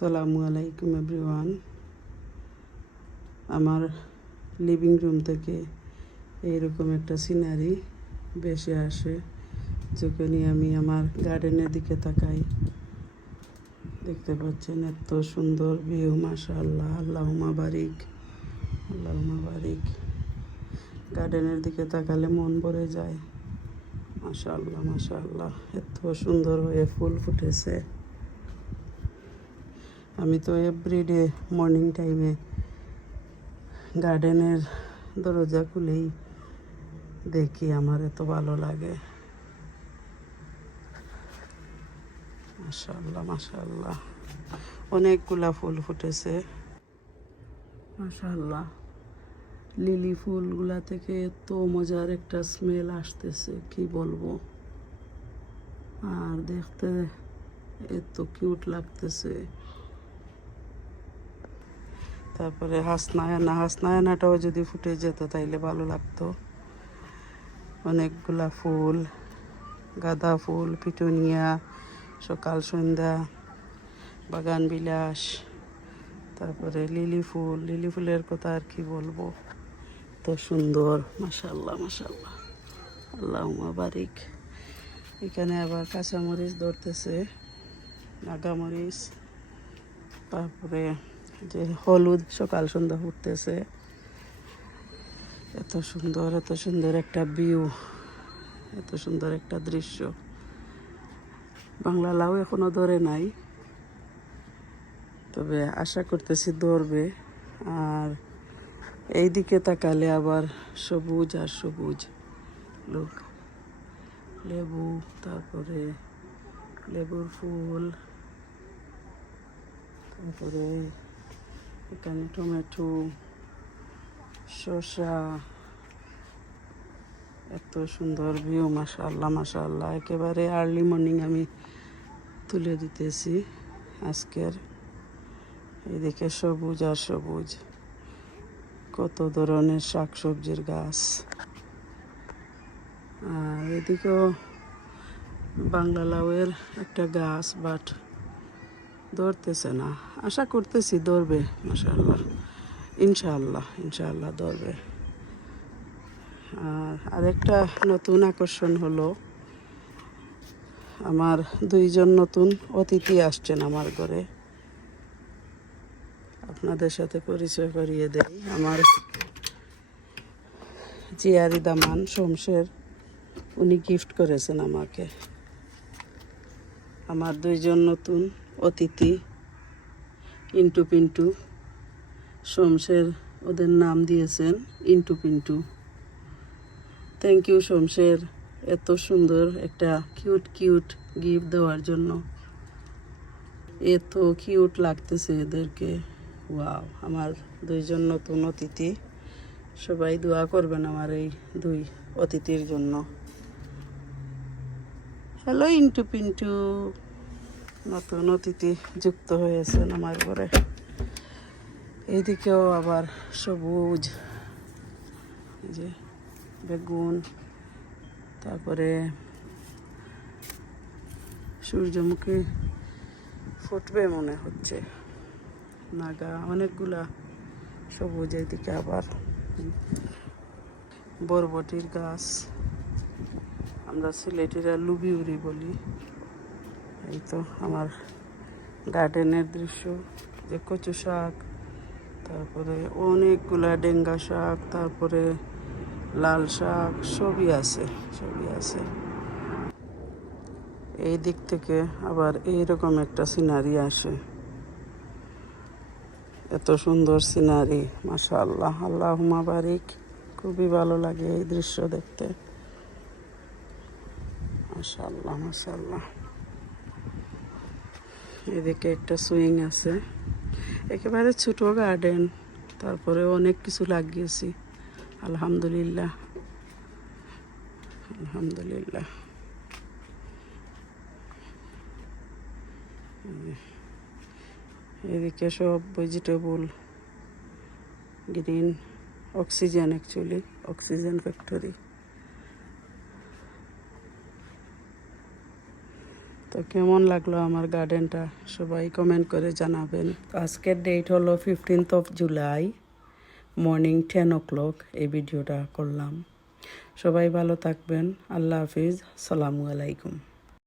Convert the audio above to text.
আসসালামু আলাইকুম এভরিওয়ান। আমার লিভিং রুম থেকে এইরকম একটা সিনারি বেশি আসে যখনই আমি আমার গার্ডেনের দিকে তাকাই। দেখতে পাচ্ছেন এত সুন্দর ভিউ মাশা আল্লাহ আল্লাহুমা বারিক আল্লাহুমা বারিক। গার্ডেনের দিকে তাকালে মন ভরে যায়। মাশা আল্লাহ মাশা আল্লাহ এত সুন্দর হয়ে ফুল ফুটেছে। আমি তো এভরিডে মর্নিং টাইমে গার্ডেনের দরজা খুলেই দেখি, আমার এত ভালো লাগে। মাশাল্লাহ মাশাল্লাহ অনেকগুলা ফুল ফুটেছে। মাশাল্লাহ লিলি ফুলগুলা থেকে এত মজার একটা স্মেল আসতেছে, কি বলব? আর দেখতে এত কিউট লাগতেছে। তারপরে হাসনায়না, হাসনায়নাটাও যদি ফুটে যেত তাইলে ভালো লাগতো। অনেকগুলা ফুল, গাঁদা ফুল, পিটুনিয়া, সকাল, সন্ধ্যা, বাগান বিলাস, তারপরে লিলি ফুল, লিলি ফুলের কথা আর কি বলব? তো সুন্দর মাশাল্লাহ মাশাল্লাহ আল্লাহ বারিক। এখানে আবার কাঁচামরিচ ধরতেছে নাগামরিচ তারপরে যে হলুদ সকাল সন্ধ্যা উঠতেছে। এত সুন্দর এত সুন্দর একটা ভিউ এত সুন্দর একটা দৃশ্য। বাংলা লাউ এখনও ধরে নাই। তবে আশা করতেছি ধরবে। আর এই দিকে তাকালে আবার সবুজ আর সবুজ লোক। লেবু, তারপরে লেবুর ফুল, তারপরে এখানে টমেটো শসা, এত সুন্দর ভিউ মাশাল্লাহ মাশাল্লাহ একেবারে আর্লি মর্নিং আমি তুলে দিতেছি আজকের। এদিকে সবুজ আর সবুজ। কত ধরনের শাক সবজির গাছ। আর এদিকেও বাংলা লাউয়ের একটা গাছ বাট ধরতেছে না। আশা করতেছি ধরবে মাসাল্লাহ ইনশাআল্লাহ ইনশাআল্লাহ ধরবে। আর আরেকটা নতুন আকর্ষণ হলো, আমার দুইজন নতুন অতিথি আসছেন আমার ঘরে। আপনাদের সাথে পরিচয় করিয়ে দেই। আমার জিয়ারি দামান শমশের, উনি গিফট করেছেন আমাকে। আমার দুইজন নতুন অতিথি ইন্টু পিন্টু। শমশের ওদের নাম দিয়েছেন ইন্টু পিন্টু। থ্যাংক ইউ শমশের, এত সুন্দর একটা কিউট কিউট গিফট দেওয়ার জন্য। এত কিউট লাগতেছে এদেরকে। ওয়াও আমার দুইজন নতুন অতিথি। সবাই দোয়া করবেন আমার এই দুই অতিথির জন্য। হ্যালো ইন্টু পিন্টু। নতুন অতিথি যুক্ত হয়েছেন আমার ঘরে এইদিকেও আবার সবুজ যে বেগুন, তারপরে সূর্যমুখী ফুটবে মনে হচ্ছে। নাগা, অনেকগুলা সবুজ এইদিকে আবার। বরবটির গাছ, আমরা সিলেটিরা লুবিউরি বলি। এই তো আমার গার্ডেনের দৃশ্য, যে কচু শাক, তারপরে অনেকগুলা ডেঙ্গা শাক, তারপরে লাল শাক, সবই আছে সবই আছে। এই দিক থেকে আবার এইরকম একটা সিনারি আসে। এত সুন্দর সিনারি মাশা আল্লাহ আল্লাহ বারিক। খুবই ভালো লাগে এই দৃশ্য দেখতে। মাশাল্লাহ মাশাল্লাহ এদিকে একটা সুইং আছে। একেবারে ছোট গার্ডেন তারপরে অনেক কিছু লাগিয়েছি। আলহামদুলিল্লাহ। আলহামদুলিল্লাহ। এদিকে সব vegetable green oxygen actually oxygen factory তো কেমন লাগল আমার গার্ডেনটা সবাই কমেন্ট করে জানাবেন। আজকের ডেট হলো fifteenth of July morning ten o'clock এই ভিডিওটা করলাম। সবাই ভালো থাকবেন। আল্লাহ হাফিজ। সালামু আলাইকুম।